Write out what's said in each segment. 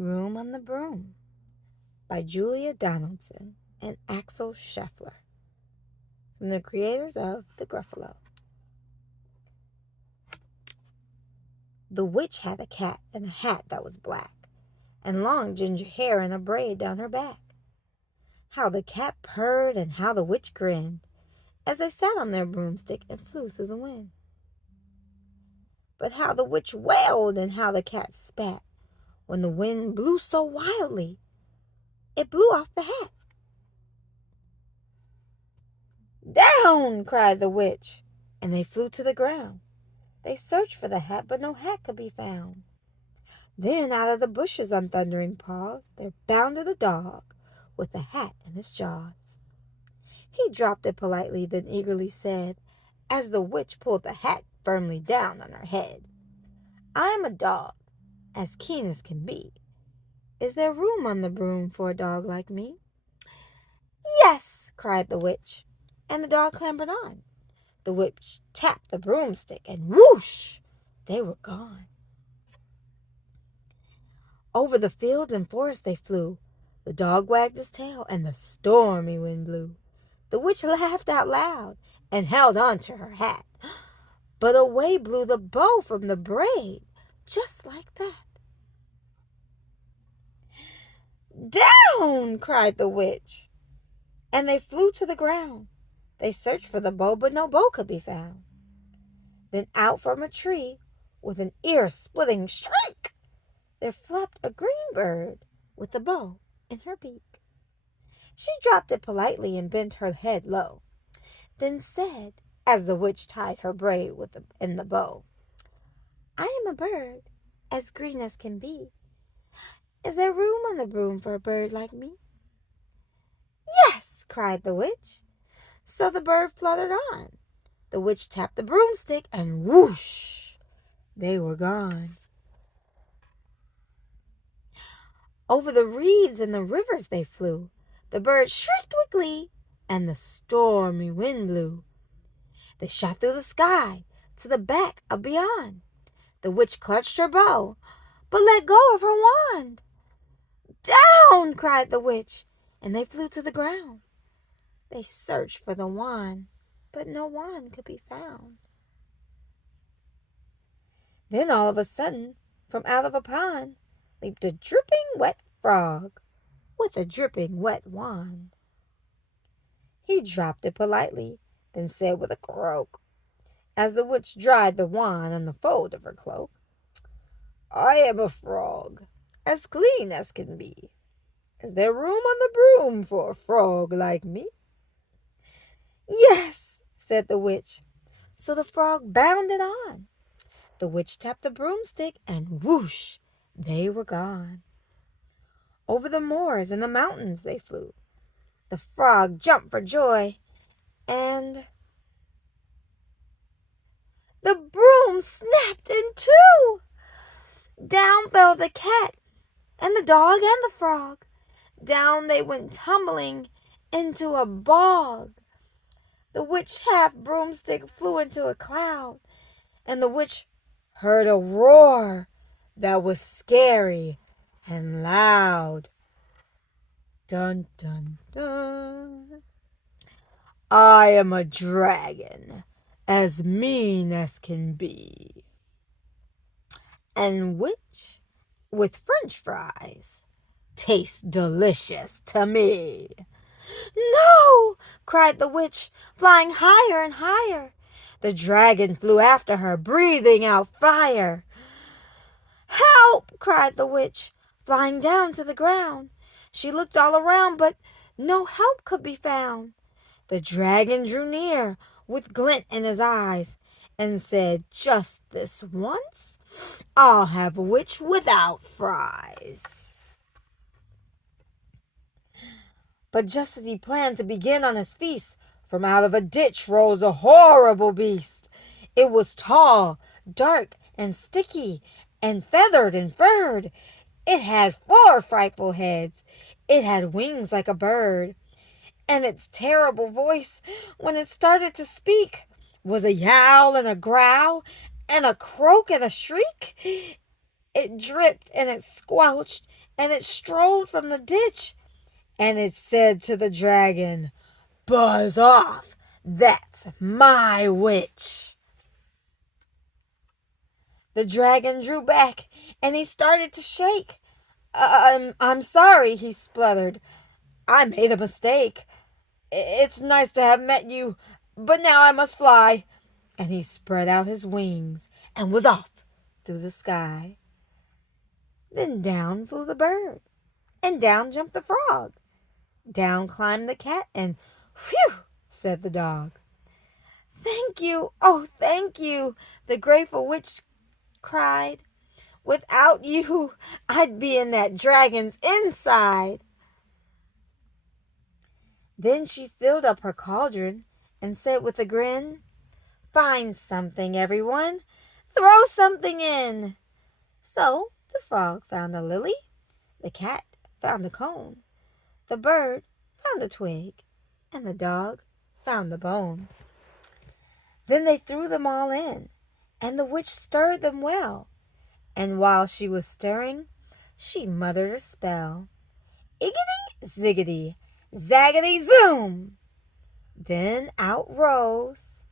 Room on the Broom by Julia Donaldson and Axel Scheffler, from the creators of The Gruffalo. The witch had a cat and a hat that was black, and long ginger hair and a braid down her back. How the cat purred and how the witch grinned, as they sat on their broomstick and flew through the wind. But how the witch wailed and how the cat spat, when the wind blew so wildly, it blew off the hat. "Down!" cried the witch, and they flew to the ground. They searched for the hat, but no hat could be found. Then out of the bushes on thundering paws there bounded a dog with the hat in his jaws. He dropped it politely, then eagerly said, as the witch pulled the hat firmly down on her head, "I am a dog, as keen as can be. Is there room on the broom for a dog like me?" "Yes!" cried the witch, and the dog clambered on. The witch tapped the broomstick, and whoosh! They were gone. Over the fields and forests they flew. The dog wagged his tail, and the stormy wind blew. The witch laughed out loud and held on to her hat, but away blew the bow from the braid, just like that. "Down!" cried the witch, and they flew to the ground. They searched for the bow, but no bow could be found. Then out from a tree, with an ear-splitting shriek, there flapped a green bird with the bow in her beak. She dropped it politely and bent her head low, then said, as the witch tied her braid in the bow, "I am a bird, as green as can be. Is there room on the broom for a bird like me?" "Yes!" cried the witch. So the bird fluttered on. The witch tapped the broomstick, and whoosh! They were gone. Over the reeds and the rivers they flew. The bird shrieked with glee, and the stormy wind blew. They shot through the sky to the back of beyond. The witch clutched her bow, but let go of her wand. "Down!" cried the witch, and they flew to the ground. They searched for the wand, but no wand could be found. Then all of a sudden, from out of a pond, leaped a dripping wet frog with a dripping wet wand. He dropped it politely, then said with a croak, as the witch dried the wand on the fold of her cloak, "I am a frog, as clean as can be. Is there room on the broom for a frog like me?" "Yes!" said the witch. So the frog bounded on. The witch tapped the broomstick, and whoosh! They were gone. Over the moors and the mountains they flew. The frog jumped for joy, and the broom snapped in two. Down fell the cat and the dog and the frog. Down they went tumbling into a bog. The witch half broomstick flew into a cloud, and the witch heard a roar that was scary and loud. Dun, dun, dun. "I am a dragon, as mean as can be, and which, with French fries, tastes delicious to me." "No!" cried the witch, flying higher and higher. The dragon flew after her, breathing out fire. "Help!" cried the witch, flying down to the ground. She looked all around, but no help could be found. The dragon drew near, with glint in his eyes, and said, "Just this once, I'll have witch without fries." But just as he planned to begin on his feast, from out of a ditch rose a horrible beast. It was tall, dark, and sticky, and feathered and furred. It had 4 frightful heads. It had wings like a bird. And its terrible voice, when it started to speak, was a yowl and a growl, and a croak and a shriek. It dripped and it squelched and it strolled from the ditch, and it said to the dragon, "Buzz off! That's my witch!" The dragon drew back and he started to shake. I'm sorry," he spluttered. "I made a mistake. It's nice to have met you, but now I must fly." And he spread out his wings and was off through the sky. Then down flew the bird, and down jumped the frog. Down climbed the cat, and "Phew!" said the dog. "Thank you, oh, thank you," the grateful witch cried. "Without you, I'd be in that dragon's inside." Then she filled up her cauldron and said with a grin, "Find something, everyone. Throw something in." So the frog found a lily, the cat found a cone, the bird found a twig, and the dog found the bone. Then they threw them all in, and the witch stirred them well. And while she was stirring, she muttered a spell. Iggity, ziggity, zaggity, zoom! Then out rose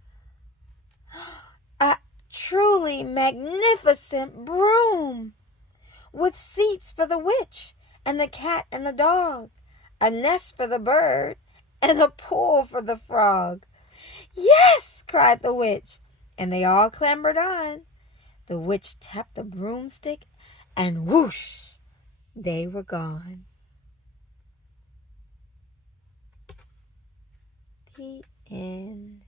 a truly magnificent broom, with seats for the witch and the cat and the dog, a nest for the bird, and a pool for the frog. "Yes!" cried the witch, and they all clambered on. The witch tapped the broomstick, and whoosh, they were gone. The end.